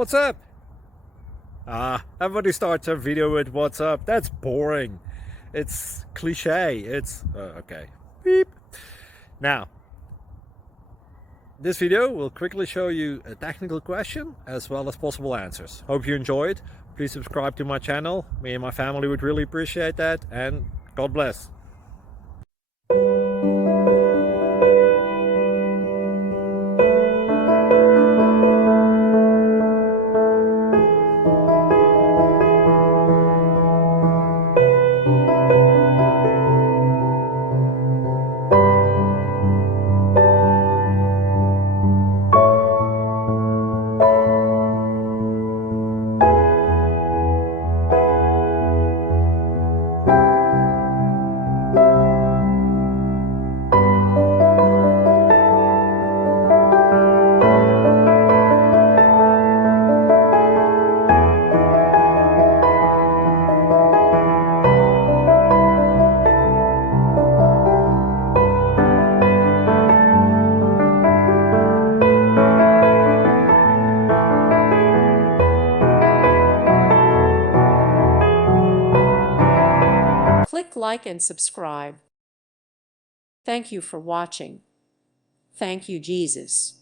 What's up? Everybody starts a video with what's up. That's boring. It's cliche. It's okay. Beep. Now, this video will quickly show you a technical question as well as possible answers. Hope you enjoyed. Please subscribe to my channel. Me and my family would really appreciate that, and God bless. Click like and subscribe. Thank you for watching. Thank you, Jesus.